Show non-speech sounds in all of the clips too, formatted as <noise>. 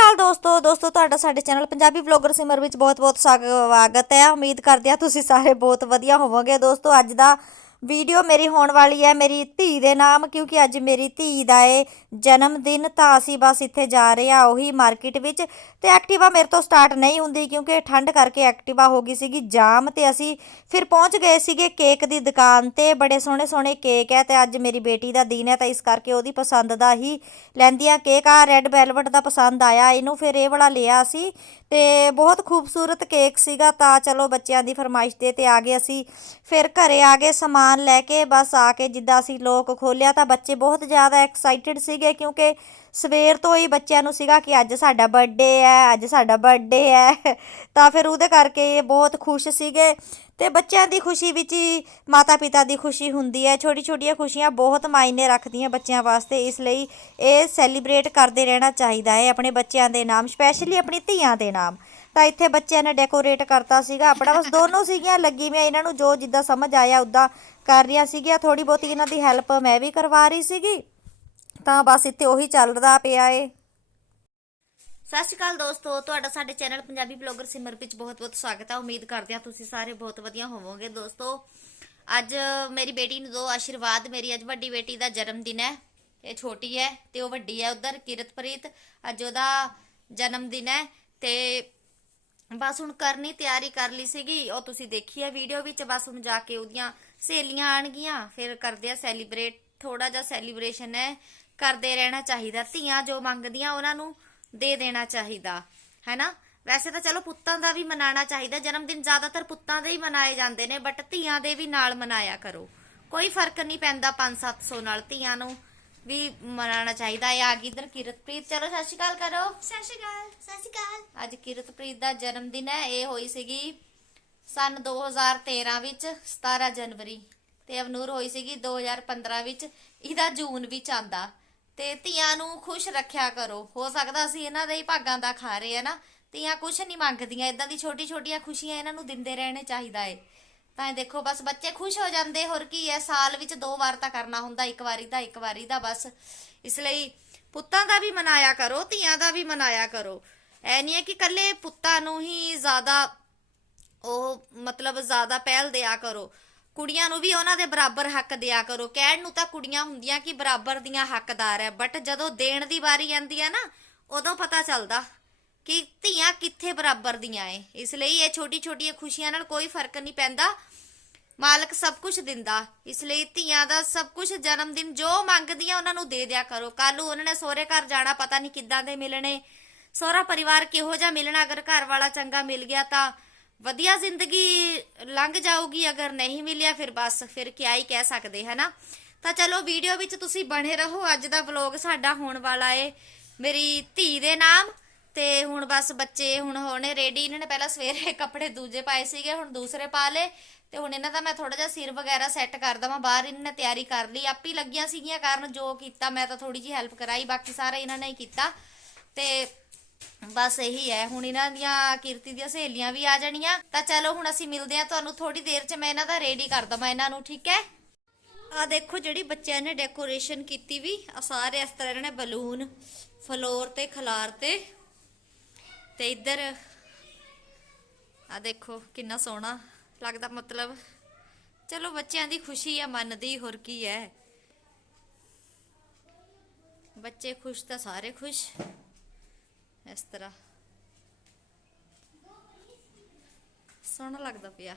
ਅਕਾਲ ਦੋਸਤੋ ਦੋਸਤੋ, ਤੁਹਾਡਾ ਸਾਡੇ ਚੈਨਲ ਪੰਜਾਬੀ ਵਲੌਗਰ ਸਿਮਰ ਵਿੱਚ ਬਹੁਤ-ਬਹੁਤ ਸਵਾਗਤ ਹੈ। ਉਮੀਦ ਕਰਦੇ ਹਾਂ ਤੁਸੀਂ ਸਾਰੇ ਬਹੁਤ ਵਧੀਆ ਹੋਵੋਗੇ। ਦੋਸਤੋ, ਅੱਜ ਦਾ ਵੀਡੀਓ ਮੇਰੀ ਹੋਣ ਵਾਲੀ ਹੈ, ਮੇਰੀ ਧੀ ਦੇ ਨਾਮ, ਕਿਉਂਕਿ ਅੱਜ ਮੇਰੀ ਧੀ ਦਾ ਏ ਜਨਮ ਦਿਨ, ਤਾਂ ਅਸੀਂ ਬਸ ਇੱਥੇ ਜਾ ਰਹੇ ਹਾਂ, ਉਹੀ ਮਾਰਕੀਟ ਵਿੱਚ। ਤੇ ਐਕਟਿਵਾ ਮੇਰੇ ਤੋਂ ਸਟਾਰਟ ਨਹੀਂ ਹੁੰਦੀ, ਕਿਉਂਕਿ ਠੰਡ ਕਰਕੇ ਐਕਟਿਵਾ ਹੋ ਗਈ ਸੀਗੀ ਜਾਮ, ਤੇ ਅਸੀਂ ਫਿਰ ਪਹੁੰਚ ਗਏ ਸੀਗੇ ਕੇਕ ਦੀ ਦੁਕਾਨ ਤੇ, ਬੜੇ ਸੋਹਣੇ ਸੋਹਣੇ ਕੇਕ ਹੈ, ਤੇ ਅੱਜ ਮੇਰੀ ਬੇਟੀ ਦਾ ਦਿਨ ਹੈ, ਤਾਂ ਇਸ ਕਰਕੇ ਉਹਦੀ ਪਸੰਦ ਦਾ ਹੀ ਲੈਂਦੀ ਆ ਕੇਕ ਆ ਰੈੱਡ ਵੈਲਵਟ ਦਾ ਪਸੰਦ ਆਇਆ, ਇਹਨੂੰ ਫਿਰ ਇਹ ਵਾਲਾ ਲਿਆ ਸੀ ਤੇ ਬਹੁਤ ਖੂਬਸੂਰਤ ਕੇਕ ਸੀਗਾ, ਤਾਂ ਚਲੋ ਬੱਚਿਆਂ ਦੀ ਫਰਮਾਇਸ਼ ਤੇ ਤੇ ਆ ਗਏ ਅਸੀਂ। ਫਿਰ ਘਰੇ ਆ ਗਏ, ਸਮਾਨ ਲੈ ਕੇ ਬਸ ਆ ਕੇ ਜਿੱਦਾਂ ਅਸੀਂ ਲੋਕ ਖੋਲਿਆ ਤਾਂ ਬੱਚੇ ਬਹੁਤ ਜ਼ਿਆਦਾ ਐਕਸਾਈਟਿਡ ਸੀਗੇ ਕਿਉਂਕਿ ਸਵੇਰ ਤੋਂ ਹੀ ਬੱਚਿਆਂ ਨੂੰ ਸੀਗਾ ਕਿ ਅੱਜ ਸਾਡਾ ਬਰਥਡੇ ਹੈ, ਅੱਜ ਸਾਡਾ ਬਰਥਡੇ ਹੈ। ਤਾਂ ਫਿਰ ਉਹਦੇ ਕਰਕੇ ਇਹ ਬਹੁਤ ਖੁਸ਼ ਸੀਗੇ ਤੇ ਬੱਚਿਆਂ ਦੀ ਖੁਸ਼ੀ ਵਿੱਚ ਹੀ ਮਾਤਾ ਪਿਤਾ ਦੀ ਖੁਸ਼ੀ ਹੁੰਦੀ ਹੈ। ਛੋਟੀ ਛੋਟੀਆਂ ਖੁਸ਼ੀਆਂ ਬਹੁਤ ਮਾਇਨੇ ਰੱਖਦੀਆਂ ਬੱਚਿਆਂ ਵਾਸਤੇ, ਇਸ ਲਈ ਇਹ ਸੈਲੀਬ੍ਰੇਟ ਕਰਦੇ ਰਹਿਣਾ ਚਾਹੀਦਾ ਹੈ ਆਪਣੇ ਬੱਚਿਆਂ ਦੇ ਨਾਮ ਸਪੈਸ਼ਲੀ ਆਪਣੀ ਧੀਆਂ ਦੇ ਨਾਮ। ਤਾਂ ਇੱਥੇ ਬੱਚਿਆਂ ਨੇ ਡੈਕੋਰੇਟ ਕਰਤਾ ਸੀਗਾ। ਆਪਣਾ ਬਸ ਦੋਨੋਂ ਸੀਗੀਆਂ, ਲੱਗੀ ਮੈਂ ਇਹਨਾਂ ਨੂੰ ਜੋ ਜਿੱਦਾਂ ਸਮਝ ਆਇਆ, ਉਦਾਂ ਕਰ ਰਹੀਆਂ ਸੀਗੀਆਂ। ਥੋੜੀ ਬਹੁਤੀ ਇਹਨਾਂ ਦੀ ਹੈਲਪ ਮੈਂ ਵੀ ਕਰਵਾ ਰਹੀ ਸੀਗੀ। ਤਾਂ ਬਸ ਇੱਥੇ ਉਹੀ ਚੱਲਦਾ ਪਿਆ ਏ। ਸਤਿ ਸ਼੍ਰੀ ਅਕਾਲ ਦੋਸਤੋ, ਤੁਹਾਡਾ ਸਾਡੇ ਚੈਨਲ ਪੰਜਾਬੀ ਬਲੌਗਰ ਸਿਮਰ ਵਿੱਚ ਬਹੁਤ-ਬਹੁਤ ਸਵਾਗਤ ਹੈ ਉਮੀਦ ਕਰਦੇ ਹਾਂ ਤੁਸੀਂ ਸਾਰੇ ਬਹੁਤ ਵਧੀਆ ਹੋਵੋਗੇ। ਦੋਸਤੋ, ਅੱਜ ਮੇਰੀ ਬੇਟੀ ਨੂੰ ਦੋ ਆਸ਼ੀਰਵਾਦ, ਮੇਰੀ ਅੱਜ ਵੱਡੀ ਬੇਟੀ ਦਾ ਜਨਮ ਦਿਨ ਹੈ। ਇਹ ਛੋਟੀ ਹੈ ਤੇ ਉਹ ਵੱਡੀ ਹੈ ਉਧਰ, ਕਿਰਤਪ੍ਰੀਤ। ਅੱਜ ਉਹਦਾ ਜਨਮ ਦਿਨ ਹੈ ਤੇ ਬਸ ਹੁਣ ਕਰਨੀ, ਤਿਆਰੀ ਕਰ ਲਈ ਸੀਗੀ। ਉਹ ਤੁਸੀਂ ਦੇਖੀ ਹੈ ਵੀਡੀਓ ਵਿੱਚ, ਬਸ ਹੁਣ ਜਾ ਕੇ ਉਹਦੀਆਂ ਸਹੇਲੀਆਂ ਆਣਗੀਆਂ। ਫਿਰ ਕਰਦੇ ਆ ਸੈਲੀਬ੍ਰੇਟ ਥੋੜਾ ਜਿਹਾ ਸੈਲੀਬ੍ਰੇਸ਼ਨ ਹੈ। ਕਰਦੇ ਰਹਿਣਾ ਚਾਹੀਦਾ, ਧੀਆਂ ਜੋ ਮੰਗਦੀਆਂ, ਉਹਨਾਂ ਨੂੰ ਦੇ ਦੇਣਾ ਚਾਹੀਦਾ, ਹੈਨਾ? ਵੈਸੇ ਤਾਂ ਚਲੋ ਪੁੱਤਾਂ ਦਾ ਵੀ ਮਨਾਉਣਾ ਚਾਹੀਦਾ। ਜਨਮ ਦਿਨ ਜ਼ਿਆਦਾਤਰ ਪੁੱਤਾਂ ਦੇ ਹੀ ਮਨਾਏ ਜਾਂਦੇ ਨੇ ਬਟ ਧੀਆਂ ਦੇ ਵੀ ਨਾਲ ਮਨਾਇਆ ਕਰੋ। ਕੋਈ ਫ਼ਰਕ ਨਹੀਂ ਪੈਂਦਾ 5-700 ਨਾਲ ਧੀਆਂ ਨੂੰ। ਵੀ ਮਨਾਉਣਾ ਚਾਹੀਦਾ ਹੈ। ਆ ਗਈ ਇਧਰ ਕਿਰਤਪ੍ਰੀਤ। ਚਲੋ ਸਤਿ ਸ਼੍ਰੀ ਅਕਾਲ ਕਰੋ। ਸਤਿ ਸ਼੍ਰੀ ਅਕਾਲ ਸਤਿ ਸ਼੍ਰੀ ਅਕਾਲ। ਅੱਜ ਕਿਰਤਪ੍ਰੀਤ ਦਾ ਜਨਮ ਦਿਨ ਹੈ। ਇਹ ਹੋਈ ਸੀਗੀ ਸਨ 2013 ਵਿੱਚ 17 ਜਨਵਰੀ। ਤੇ ਅਵਨੂਰ ਹੋਈ ਸੀਗੀ 2015 ਵਿੱਚ। ਇਹਦਾ ਜੂਨ ਵਿੱਚ ਆਂਦਾ ਤੇ ਧੀਆਂ ਨੂੰ ਖੁਸ਼ ਰੱਖਿਆ ਕਰੋ। ਹੋ ਸਕਦਾ ਅਸੀਂ ਇਹਨਾਂ ਦੇ ਹੀ ਭਾਗਾਂ ਦਾ ਖਾ ਰਹੇ ਆ ਨਾ। ਧੀਆਂ ਕੁਛ ਨਹੀਂ ਮੰਗਦੀਆਂ। ਇਦਾਂ ਦੀ ਛੋਟੀ ਛੋਟੀਆਂ ਖੁਸ਼ੀਆਂ ਇਹਨਾਂ ਨੂੰ ਦਿੰਦੇ ਰਹਿਣੇ ਚਾਹੀਦਾ ਏ ਤਾਂ ਇਹ ਦੇਖੋ, ਬਸ ਬੱਚੇ ਖੁਸ਼ ਹੋ ਜਾਂਦੇ, ਹੋਰ ਕੀ ਹੈ, ਸਾਲ ਵਿੱਚ ਦੋ ਵਾਰ ਤਾਂ ਕਰਨਾ ਹੁੰਦਾ, ਇੱਕ ਵਾਰੀ ਦਾ, ਇੱਕ ਵਾਰੀ ਦਾ, ਬਸ। ਇਸ ਲਈ ਪੁੱਤਾਂ ਦਾ ਵੀ ਮਨਾਇਆ ਕਰੋ, ਧੀਆਂ ਦਾ ਵੀ ਮਨਾਇਆ ਕਰੋ। ਐ ਨਹੀਂ ਹੈ ਕਿ ਕੱਲੇ ਪੁੱਤਾਂ ਨੂੰ ਹੀ ਜ਼ਿਆਦਾ ਉਹ, ਮਤਲਬ ਜ਼ਿਆਦਾ ਪਹਿਲ ਦਿਆ ਕਰੋ। ਕੁੜੀਆਂ ਨੂੰ ਵੀ ਉਹਨਾਂ ਦੇ ਬਰਾਬਰ ਹੱਕ ਦਿਆ ਕਰੋ। ਕਹਿਣ ਨੂੰ ਤਾਂ ਕੁੜੀਆਂ ਹੁੰਦੀਆਂ ਕਿ ਬਰਾਬਰ ਦੀਆਂ ਹੱਕਦਾਰ ਹੈ ਬਟ ਜਦੋਂ ਦੇਣ ਦੀ ਵਾਰੀ ਆਉਂਦੀ ਹੈ ਨਾ, ਉਦੋਂ ਪਤਾ ਚੱਲਦਾ ਕਿ ਧੀਆਂ ਕਿੱਥੇ ਬਰਾਬਰ ਦੀਆਂ ਏ। ਇਸ ਲਈ ਇਹ ਛੋਟੀ ਛੋਟੀਆਂ ਖੁਸ਼ੀਆਂ ਨਾਲ ਕੋਈ ਫ਼ਰਕ ਨਹੀਂ ਪੈਂਦਾ। ਮਾਲਕ ਸਭ ਕੁਝ ਦਿੰਦਾ, ਇਸ ਲਈ ਧੀਆਂ ਦਾ ਸਭ ਕੁਝ ਜਨਮ ਦਿਨ ਜੋ ਮੰਗਦੀਆਂ ਉਹਨਾਂ ਨੂੰ ਦੇ ਦਿਆ ਕਰੋ। ਕੱਲ ਨੂੰ ਉਹਨਾਂ ਨੇ ਸਹੁਰੇ ਘਰ ਜਾਣਾ, ਪਤਾ ਨਹੀਂ ਕਿੱਦਾਂ ਦੇ ਮਿਲਣੇ। ਸਹੁਰਾ ਪਰਿਵਾਰ ਕਿਹੋ ਜਿਹਾ ਮਿਲਣਾ? ਅਗਰ ਘਰ ਵਾਲਾ ਚੰਗਾ ਮਿਲ ਗਿਆ ਤਾਂ ਵਧੀਆ ਜ਼ਿੰਦਗੀ ਲੰਘ ਜਾਊਗੀ, ਅਗਰ ਨਹੀਂ ਮਿਲਿਆ ਫਿਰ ਬਸ, ਫਿਰ ਕਿਆ ਹੀ ਕਹਿ ਸਕਦੇ, ਹਨਾ? ਤਾਂ ਚਲੋ ਵੀਡੀਓ ਵਿੱਚ ਤੁਸੀਂ ਬਣੇ ਰਹੋ। ਅੱਜ ਦਾ ਵਲੌਗ ਸਾਡਾ ਹੋਣ ਵਾਲਾ ਏ। ਮੇਰੀ ਧੀ ਦੇ ਨਾਮ ਤੇ ਹੁਣ ਬਸ ਬੱਚੇ ਹੁਣ ਹੋਣੇ ਰੈਡੀ ਇਹਨਾਂ ਨੇ ਪਹਿਲਾਂ ਸਵੇਰੇ ਕੱਪੜੇ ਦੂਜੇ ਪਾਏ ਸੀਗੇ, ਹੁਣ ਦੂਸਰੇ ਪਾ ਲਏ ਤੇ ਹੁਣ ਇਹਨਾਂ ਦਾ ਮੈਂ ਥੋੜਾ ਜਿਹਾ ਸਿਰ ਵਗੈਰਾ ਸੈੱਟ ਕਰ ਦਵਾਂ, ਬਾਹਰ ਇਹਨਾਂ ਨੇ ਤਿਆਰੀ ਕਰ ਲਈ। ਆਪੀ ਲੱਗੀਆਂ ਸੀਗੀਆਂ ਕਾਰਨ ਜੋ ਕੀਤਾ, ਮੈਂ ਤਾਂ ਥੋੜੀ ਜੀ ਹੈਲਪ ਕਰਾਈ, ਬਾਕੀ ਸਾਰਾ ਇਹਨਾਂ ਨੇ ਹੀ ਕੀਤਾ। ਤੇ ਬਸ ਇਹੀ ਹੈ, ਹੁਣ ਇਹਨਾਂ ਦੀਆਂ ਕੀਰਤੀ ਦੀਆਂ ਸਹੇਲੀਆਂ ਵੀ ਆ ਜਾਣੀਆਂ। ਤਾਂ ਚਲੋ ਹੁਣ ਅਸੀਂ ਮਿਲਦੇ ਹਾਂ ਤੁਹਾਨੂੰ ਥੋੜੀ ਦੇਰ 'ਚ, ਮੈਂ ਇਹਨਾਂ ਦਾ ਰੈਡੀ ਕਰ ਦਵਾਂ ਇਹਨਾਂ ਨੂੰ, ਠੀਕ ਹੈ? ਆ ਦੇਖੋ ਜਿਹੜੀ ਬੱਚਿਆਂ ਨੇ ਡੈਕੋਰੇਸ਼ਨ ਕੀਤੀ ਵੀ ਆ ਸਾਰੇ ਇਸ ਤਰ੍ਹਾਂ ਇਹਨਾਂ ਨੇ ਬਲੂਨ ਫਲੋਰ ਤੇ, ਖਲਾਰ ਤੇ। ਤੇ ਇੱਧਰ ਆ ਦੇਖੋ ਕਿੰਨਾ ਸੋਹਣਾ ਲੱਗਦਾ ਮਤਲਬ। ਚਲੋ ਬੱਚਿਆਂ ਦੀ ਖੁਸ਼ੀ ਆ ਦੀ ਹੋਰ ਕੀ ਹੈ ਬੱਚੇ ਖੁਸ਼ ਤਾਂ ਸਾਰੇ ਖੁਸ਼, ਇਸ ਤਰ੍ਹਾਂ। ਸੋਹਣਾ ਲੱਗਦਾ ਪਿਆ।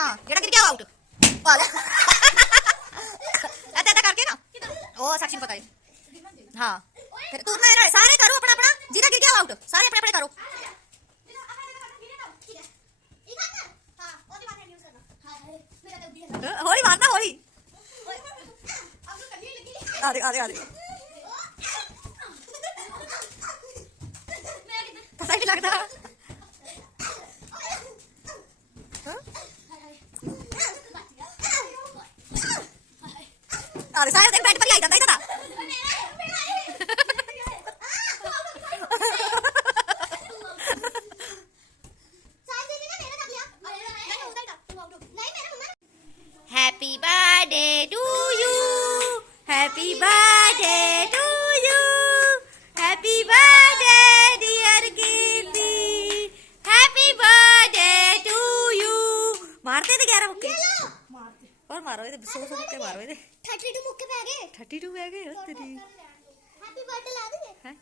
ਹਾਂ ਜਿਹੜਾ ਗਿਰ ਗਿਆ ਆਊਟ ਪਾ ਲੈ। ਅੱਧਾ ਅੱਧਾ ਕਰਕੇ ਨਾ। ਉਹ ਸਾਖੀ ਨੂੰ ਪਤਾ ਹੈ ਹਾਂ। ਫਿਰ ਤੂੰ ਨਾ ਇਹਨਾਂ ਸਾਰੇ ਕਰੋ ਆਪਣਾ ਆਪਣਾ ਜਿਹਦਾ ਗਿਰ ਗਿਆ ਆਊਟ ਸਾਰੇ ਆਪਣੇ ਆਪਣੇ ਕਰੋ ਹੌਲੀ ਮਾਰਨਾ ਹੌਲੀ। ਆ ਦੇ ਆ ਦੇ ਆ ਦੇ ਪਤਾ ਨਹੀਂ ਲੱਗਦਾ ਆ ਦੇ ਸਾਰੇ ਦੇ ਬੈਟ ਪਰ ਆਈ ਜਾਂਦਾ ਇਹਦਾ Happy birthday to you. Happy birthday to you. Happy birthday, dear Kirti. Happy birthday to you. ਮਾਰਦੇ ਤੇ 11 ਮੁੱਕੇ ਹੋਰ ਮਾਰੋ ਇਹਦੇ 100 100 ਮੁੱਕੇ ਮਾਰੋ ਇਹਦੇ 32 ਮੁੱਕੇ ਪੈ ਗਏ 32 ਹੈ ਗਏ ਉਹ ਤੇਰੀ ਹੈਪੀ ਬਰਥਡੇ ਲਾ ਦੇ ਹੈ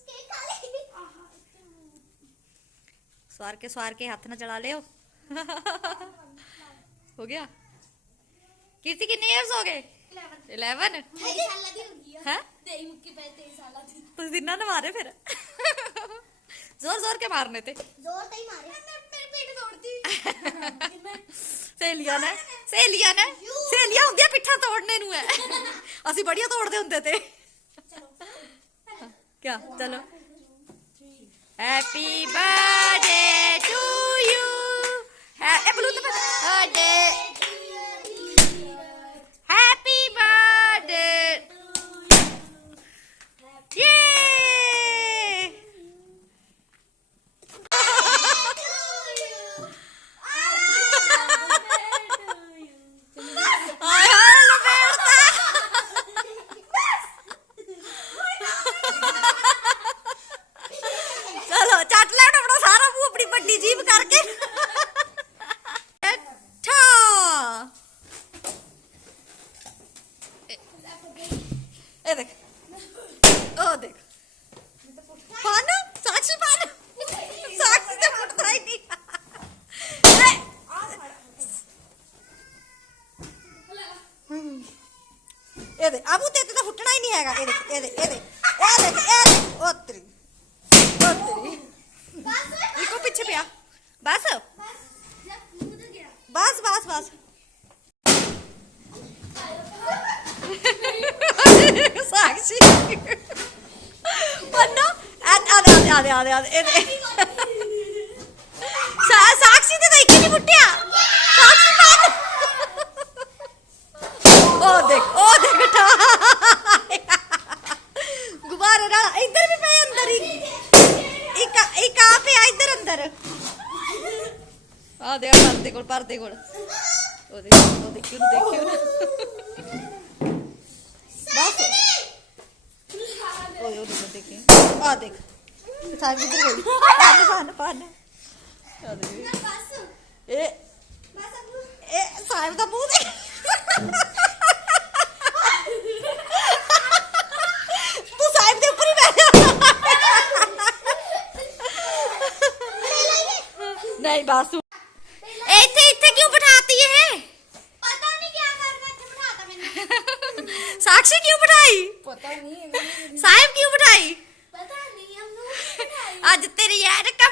ਕੇਕ ਖਾ ਲੈ ਸਵਾਰ ਕੇ ਸਵਾਰ ਕੇ ਹੱਥ ਨਾਲ ਚਲਾ ਲਿਓ <laughs> ਹੋ ਗਿਆ? ਕੀਰਤੀ ਕਿੰਨੇ ਇਅਰਸ ਹੋ ਗਏ? 11 ਤੇਈ ਸਾਲਾਂ ਦੀ ਹੋ ਗਈ ਆ। ਹੈ? ਤੇਈ ਮੁੱਕੇ ਪੈ ਤੇਈ ਸਾਲਾਂ ਦੀ। ਤੁਸੀਂ ਦਿਨਾਂ ਨੇ ਮਾਰੇ ਫਿਰ? ਜ਼ੋਰ ਜ਼ੋਰ ਕੇ ਮਾਰਨੇ ਤੇ। ਜ਼ੋਰ ਤੇ ਹੀ ਮਾਰੇ। ਮੇਰੀ ਪੀਠ ਤੋੜਦੀ ਸਹੇਲੀਆਂ ਨੇ ਸਹੇਲੀਆਂ ਨੇ। ਸਹੇਲੀਆਂ ਹੁੰਦੀਆਂ ਪਿੱਠਾਂ ਤੋੜਨੇ ਨੂੰ ਐ। ਅਸੀਂ ਬੜੀਆਂ ਤੋੜਦੇ ਹੁੰਦੇ ਤੇ। ਕਿਆ? ਚਲੋ। ਹੈਪੀ ਬਰਥਡੇ ਟੂ ਹੈ, ਇਹ ਬਲੂ ਤੇ ਬਰਥਡੇ ਹੈਪੀ ਬਰਥਡੇ ਯੇ ਆਏ ਹਾਏ ਲਪੇੜਤਾ ਚਲੋ ਚੱਟ ਲੈਣ ਆਪਣਾ ਸਾਰਾ ਮੂੰਹ ਆਪਣੀ ਵੱਡੀ ਜੀਭ ਕਰਕੇ ਅੱਠਾ ਇਹ ਦੇਖ ਉਹ ਦੇਖ ਪਾਨ ਸਾਖੀ ਪਾਨ ਸਾਖੀ ਤੇ ਫੁੱਟਦਾ ਹੀ ਨਹੀਂ ਏ, ਇਹਦੇ ਆਬੂ ਤੇ ਤਾਂ ਫੁੱਟਣਾ ਹੀ ਨਹੀਂ ਹੈਗਾ। ਇਹਦੇ ਇਹਦੇ ਇਹਦੇ ਇਹ ਦੇਖ ਇਹ ਦੇਖ ਉਹ ਤੇਰੀ ਇੱਕੋ ਪਿੱਛੇ ਪਿਆ। ਬਸ। ਬਸ ਬਸ ਬਸ। ਸਾਖੀ ਪੰਨਾ ਆ ਆ ਆ ਆ ਆ ਆ ਸਾਖੀ ਤੇ ਤਾਂ ਇੱਕ ਨਹੀਂ ਫੁੱਟਿਆ ਸਾਖੀ ਪਾਨ ਉਹ ਦੇਖ ਉਹ ਦੇਖ ਠਾ ਗੁਬਾਰੇ ਨਾਲ ਇੱਧਰ ਵੀ ਪਏ ਅੰਦਰ ਹੀ। ਇੱਕ ਇੱਕ ਆ ਪਿਆ ਇੱਧਰ ਅੰਦਰ। ਆ ਦੇ ਆ ਪਰਦੇ ਕੋਲ ਪਰਦੇ ਕੋਲ। ਉਹ ਦੇਖ ਉਹ ਦੇਖਿਓ ਨੂੰ ਦੇਖਿਓ ਨਾ। ਬਸ। ਓਏ ਉਹ ਦੇਖ ਦੇਖੀ। ਆ ਦੇਖ ਸਾਹ ਕਿੱਧਰ ਗਈ ਪਾਨ ਪਾਨ ਪਾਨ ਆ ਇਹ ਇਹ ਸਾਹਿਬ ਦਾ ਮੂੰਹ ਦੇਖ ਤੂੰ ਸਾਹਿਬ ਦੇ ਉੱਪਰ ਹੀ ਬਹਿ ਜਾ ਨਹੀਂ ਬਾਸੂ ਇੱਥੇ ਇੱਥੇ ਕਿਉਂ ਬਿਠਾਤੀ ਇਹ ਪਤਾ ਨਹੀਂ ਕੀ ਕਰਨਾ ਇੱਥੇ ਬਿਠਾਤਾ ਮੈਨੂੰ ਸਾਕਸ਼ੀ ਕਿਉਂ ਬਿਠਾਈ ਪਤਾ ਨਹੀਂ ਸਾਹਿਬ ਕਿਉਂ ਬਿਠਾਈ ਪਤਾ ਨਹੀਂ ਹਮਨੂੰ ਬਿਠਾਈ ਅੱਜ ਤੇਰੀ ਯਾਰ ਕਾ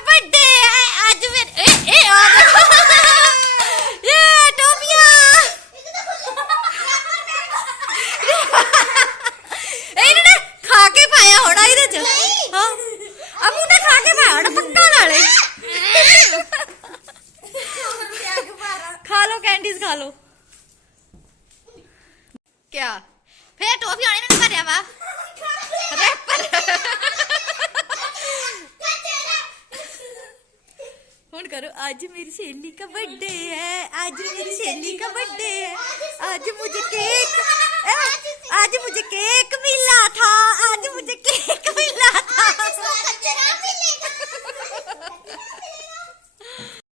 फ़ोन करो, आज मेरी सहेली का बर्थडे है, आज मेरी सहेली का बर्थडे है। आज मुझे केक आज मुझे केक मिला था, आज मुझे केक मिला था।